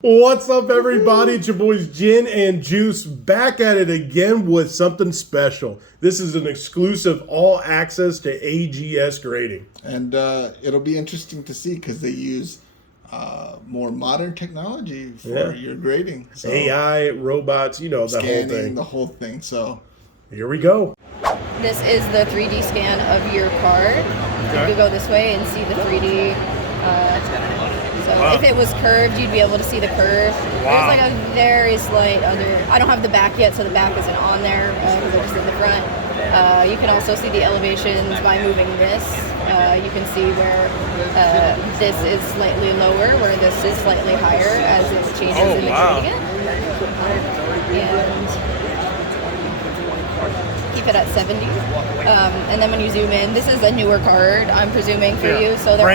What's up, everybody? It's your boys Gin and Juice back at it again with something special. This is an exclusive all access to AGS grading. And it'll be interesting to see because they use more modern technology for your grading. So AI, robots, you know, the whole thing. The whole thing. So here we go. This is the 3D scan of your card. Okay. You could go this way and see the 3D. If it was curved, you'd be able to see the curve. There's like a very slight I don't have the back yet, so the back isn't on there because they're just in the front. You can also see the elevations by moving this. You can see where this is slightly lower, where this is slightly higher as it changes in the gradient. And keep it at 70. And then when you zoom in, this is a newer card, I'm presuming, for you. So there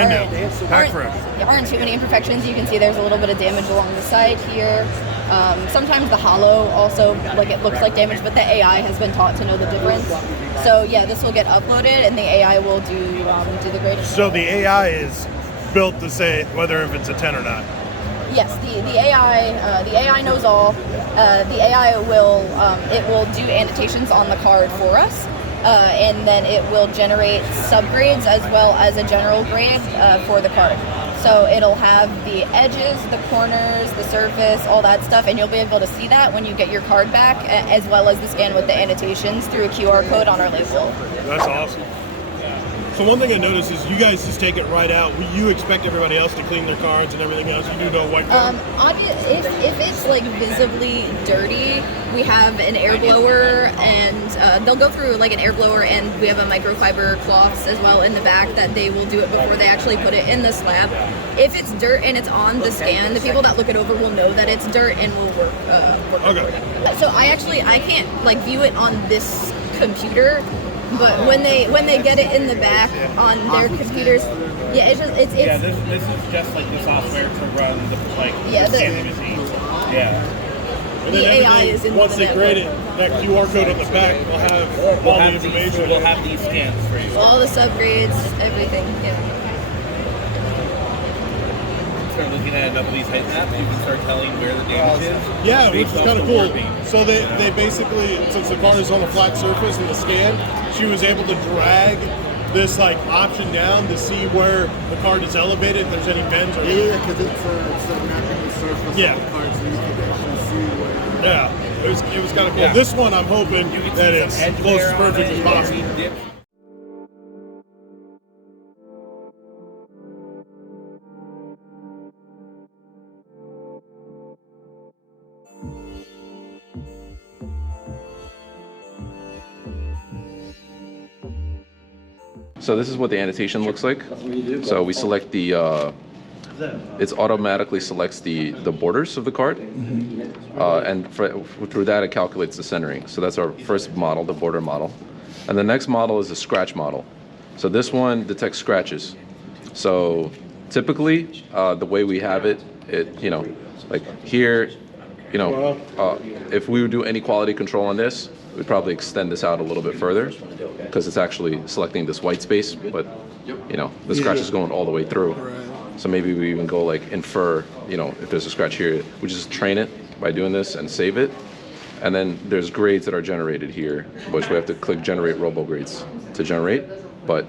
aren't too many imperfections. You can see there's a little bit of damage along the side here. Sometimes the hollow also, like, it looks like damage, but the AI has been taught to know the difference. So yeah, this will get uploaded and the AI will do the grading. So the AI is built to say whether if it's a 10 or not. Yes, the AI knows all. The AI will do annotations on the card for us, and then it will generate subgrades as well as a general grade for the card. So it'll have the edges, the corners, the surface, all that stuff, and you'll be able to see that when you get your card back, as well as the scan with the annotations through a QR code on our label. That's awesome. So one thing I noticed is you guys just take it right out. You expect everybody else to clean their cards and everything else. You do no white card. If it's like visibly dirty, we have an air blower, and they'll go through like an air blower, and we have a microfiber cloths as well in the back that they will do it before they actually put it in the slab. If it's dirt and it's on the scan, the people that look it over will know that it's dirt and will work. Okay. So I can't like view it on this computer. But when they get it in the back on their computers, it's this is just like the software to run the scanning machine. And the AI is in once they grade it, that QR code on the back will have all the information. We'll have these scans for you. All the subgrades, everything. Yeah. Start looking at enough of these height maps, you can start telling where the damage is. Yeah, which is kind of cool. So they basically, since the car is on a flat surface in the scan, she was able to drag this like option down to see where the card is elevated, if there's any bends or because it's mapping the surface of the card, so you can actually see where. Yeah, it was kind of cool. This one, I'm hoping that it's close as perfect as possible. So this is what the annotation looks like. So we select the, it automatically selects the borders of the card, and through that it calculates the centering. So that's our first model, the border model. And the next model is the scratch model. So this one detects scratches. So typically, the way we have it, like here, if we would do any quality control on this, we'd probably extend this out a little bit further because it's actually selecting this white space, but the scratch is going all the way through. So maybe we even go like infer, if there's a scratch here, we just train it by doing this and save it. And then there's grades that are generated here, which we have to click generate robo grades to generate. But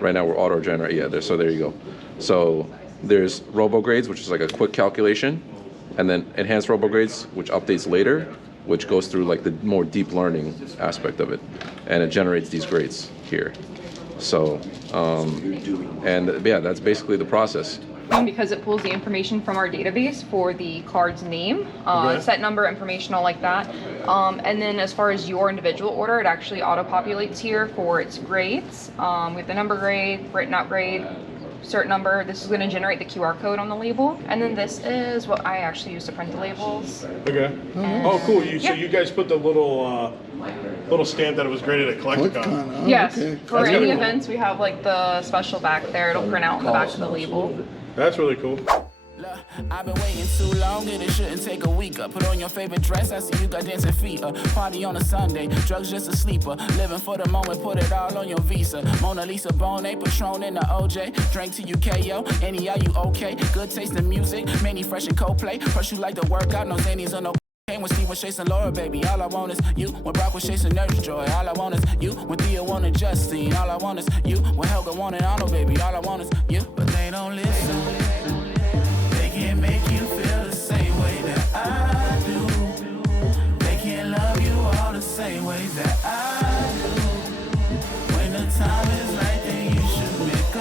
right now we're auto generate. So there you go. So there's robo grades, which is like a quick calculation, and then enhanced robo grades, which updates later, which goes through like the more deep learning aspect of it, and it generates these grades here. So, that's basically the process. Because it pulls the information from our database for the card's name, set number, information, all like that. And then as far as your individual order, it actually auto-populates here for its grades. We have the number grade, written out grade, cert number. This is going to generate the QR code on the label, and then this is what I actually use to print the labels. Okay. Oh, cool. So you guys put the little stamp that it was graded at Collecticon. Yes. Okay. For any events, we have like the special back there. It'll print out on the back of the label. That's really cool. Look, I've been waiting too long, and it shouldn't take a week. Put on your favorite dress, I see you got dancing feet. Party on a Sunday, drugs just a sleeper. Living for the moment, put it all on your visa. Mona Lisa, Bonet, Patron in the OJ. Drink till you KO, any are you okay? Good taste in music, many fresh and Coldplay. First you like to work out, no Zannies or no. When Steve was chasing Laura, baby, all I want is you. When Brock was chasing Nurse Joy, all I want is you. When Thea wanted Justine, all I want is you. When Helga wanted Arnold, baby, all I want is you. But they don't listen. They can't make you feel the same way that I do. They can't love you all the same way that I do. When the time is right, then you should make a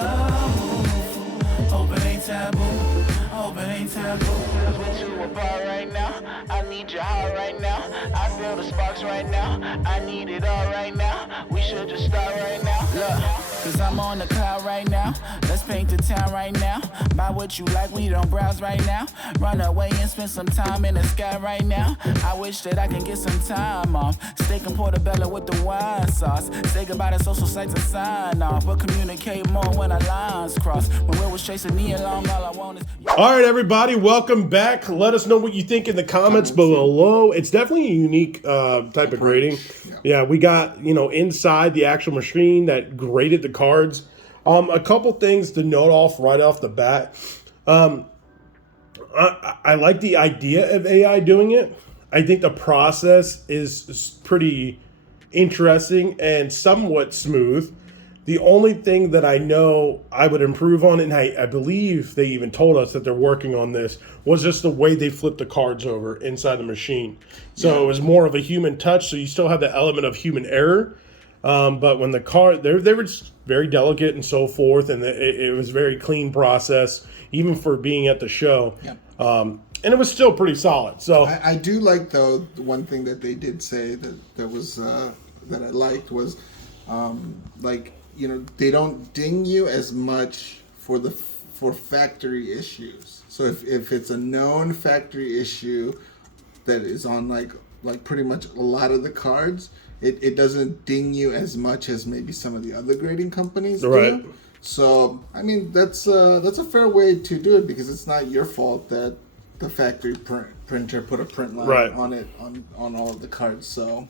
move. Hope it ain't taboo. Hope it ain't taboo. Went to a bar right now. I need your heart right now. I feel the sparks right now. I need it all right now. We should just start right now. Look, cause I'm on the cloud right now. Let's paint the town right now. Buy what you like, we don't browse right now. Run away and spend some time in the sky right now. I wish that I can get some time off. Steak and portobello with the wine sauce. Say goodbye to social sites and sign off. But communicate more when our lines cross. When Will was chasing me along, all I want is... All right, everybody, welcome back. Let us know what you think in the comments below. It's definitely a unique type of grading. Yeah, we got, inside the actual machine that graded the cards. A couple things to note off right off the bat. I like the idea of AI doing it. I think the process is pretty interesting and somewhat smooth. The only thing that I know I would improve on, and I believe they even told us that they're working on this, was just the way they flip the cards over inside the machine. So it was more of a human touch, so you still have the element of human error. But when the card, they were just very delicate and so forth, and it was a very clean process, even for being at the show. Yep. And it was still pretty solid. So I do like, though, one thing that they did say that was that I liked was they don't ding you as much for factory issues. So if it's a known factory issue that is on like pretty much a lot of the cards, it doesn't ding you as much as maybe some of the other grading companies do. So I mean that's a fair way to do it, because it's not your fault that the factory printer put a print line on it on all of the cards. So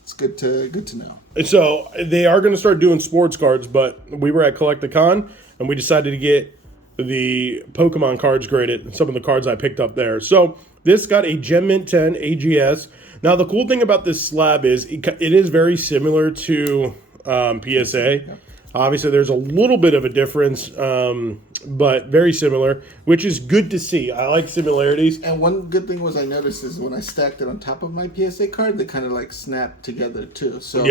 it's good to know. So they are going to start doing sports cards, but we were at Collect-A-Con and we decided to get the Pokemon cards graded, some of the cards I picked up there. So this got a Gem Mint 10 AGS. Now the cool thing about this slab is it is very similar to PSA. Yep. Obviously there's a little bit of a difference, but very similar, which is good to see. I like similarities. And one good thing was I noticed is when I stacked it on top of my PSA card, they kind of like snapped together too. So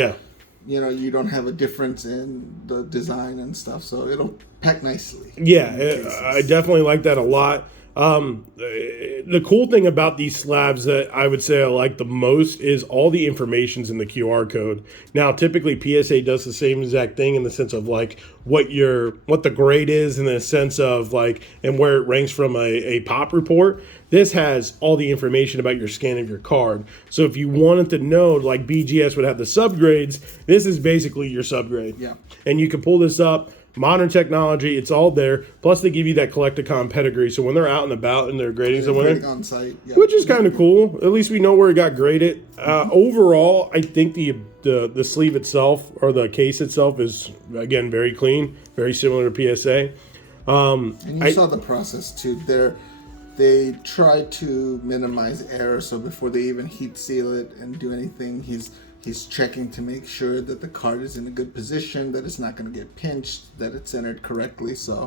you don't have a difference in the design and stuff, so it'll pack nicely. Yeah, I definitely like that a lot. The cool thing about these slabs that I would say I like the most is all the information's in the QR code. Now, typically PSA does the same exact thing in the sense of like what the grade is, in the sense of like, and where it ranks from a pop report. This has all the information about your scan of your card. So if you wanted to know, like BGS would have the subgrades, this is basically your subgrade. Yeah. And you can pull this up. Modern technology, it's all there. Plus, they give you that Collect-A-Con pedigree, so when they're out and about and they're grading somewhere, on site, which is kind of cool. At least we know where it got graded. Overall, I think the sleeve itself, or the case itself, is again very clean, very similar to PSA. And you saw the process too. They try to minimize error, so before they even heat seal it and do anything, he's checking to make sure that the card is in a good position, that it's not going to get pinched, that it's centered correctly. So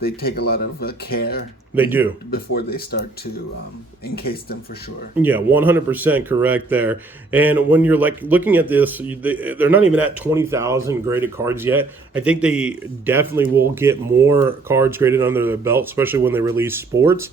they take a lot of care. They do before they start to encase them for sure. Yeah, 100% correct there. And when you're like looking at this, they're not even at 20,000 graded cards yet. I think they definitely will get more cards graded under their belt, especially when they release sports.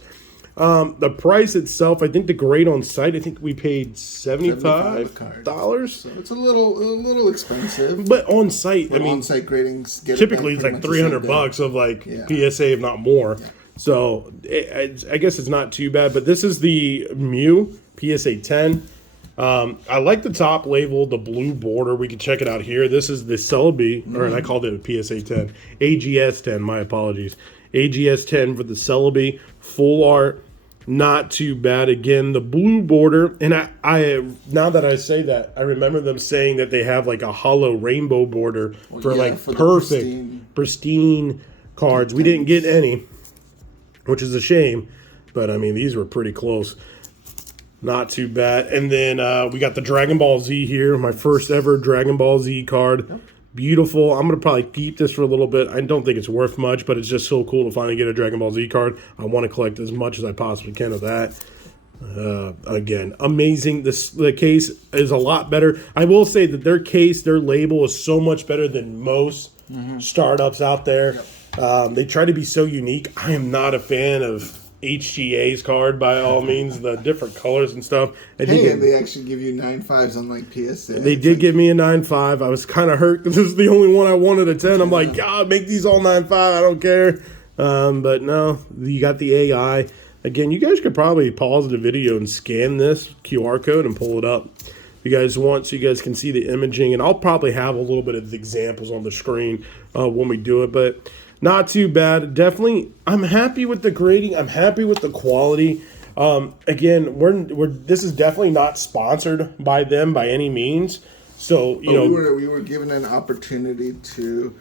The price itself, I think the grade on site, I think we paid $75. So it's a little expensive. But on site, on-site gradings typically it's like $300 of like PSA, if not more. Yeah. So I guess it's not too bad. But this is the Mew PSA 10. I like the top label, the blue border. We can check it out here. This is the Celebi, or I called it a PSA 10, AGS 10. My apologies. AGS 10 for the Celebi, full art, not too bad. Again, the blue border, and I now that I say that, I remember them saying that they have like a hollow rainbow border for for perfect, pristine cards. We didn't get any, which is a shame, but I mean, these were pretty close. Not too bad. And then we got the Dragon Ball Z here, my first ever Dragon Ball Z card. Yep. Beautiful. I'm going to probably keep this for a little bit. I don't think it's worth much, but it's just so cool to finally get a Dragon Ball Z card. I want to collect as much as I possibly can of that. Again, amazing. The case is a lot better. I will say that their case, their label is so much better than most startups out there. Yep. They try to be so unique. I am not a fan of HGA's card by all means, the different colors and stuff. And they actually give you 9.5s on like PSA. They did give me a 9.5. I was kind of hurt because this is the only one I wanted a 10. I'm like, God, make these all 9.5. I don't care. But no, you got the AI. Again, you guys could probably pause the video and scan this QR code and pull it up if you guys want, so you guys can see the imaging. And I'll probably have a little bit of the examples on the screen when we do it. But not too bad. Definitely, I'm happy with the grading. I'm happy with the quality. Again, this is definitely not sponsored by them by any means. So we were given an opportunity to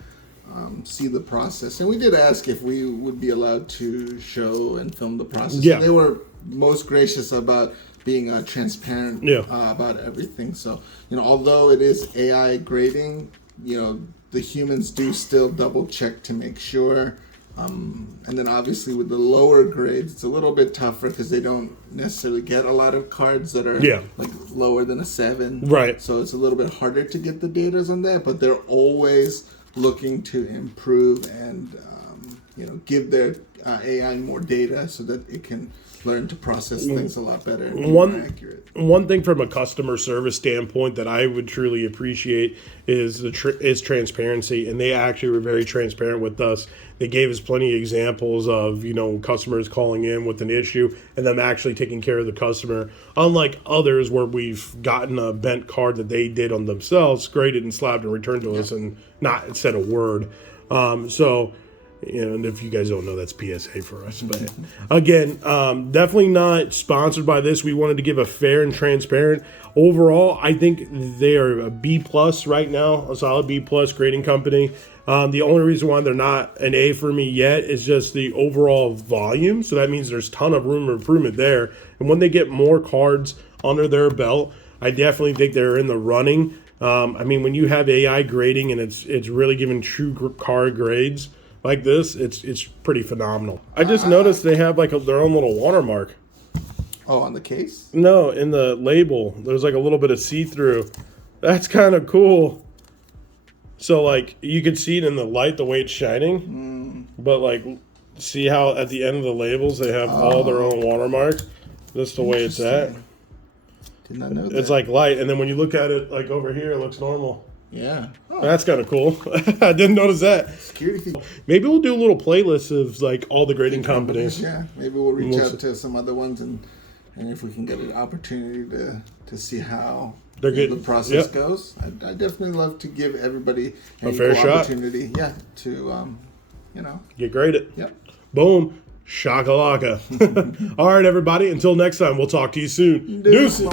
see the process, and we did ask if we would be allowed to show and film the process. Yeah. And they were most gracious about being transparent about everything. So although it is AI grading, the humans do still double check to make sure. And then obviously with the lower grades, it's a little bit tougher because they don't necessarily get a lot of cards that are like lower than a 7. Right. So it's a little bit harder to get the data on that, but they're always looking to improve and, give their AI more data so that it can learn to process things a lot better and be more accurate. One thing from a customer service standpoint that I would truly appreciate is transparency, and they actually were very transparent with us. They gave us plenty of examples of customers calling in with an issue and them actually taking care of the customer, unlike others where we've gotten a bent card that they did on themselves, graded and slabbed and returned to us and not said a word. And if you guys don't know, that's PSA for us. But again, definitely not sponsored by this. We wanted to give a fair and transparent. Overall, I think they are a B+ right now, a solid B+ grading company. The only reason why they're not an A for me yet is just the overall volume. So that means there's a ton of room for improvement there. And when they get more cards under their belt, I definitely think they're in the running. When you have AI grading and it's really giving true card grades like this, it's pretty phenomenal. I just noticed they have their own little watermark. Oh, on the case? No, in the label. There's a little bit of see-through. That's kind of cool. So you can see it in the light the way it's shining. But see how at the end of the labels they have all their own watermark. That's the way it's at. Did not know that. It's light, and then when you look at it over here, it looks normal. Yeah. Oh. That's kind of cool. I didn't notice that. Security. Maybe we'll do a little playlist of all the grading companies. Yeah. Maybe we'll reach out to some other ones and if we can get an opportunity to see how the process goes. I definitely love to give everybody a fair shot. Opportunity. Yeah. To get graded. Yep. Boom. Shakalaka. All right, everybody. Until next time, we'll talk to you soon. Deuces.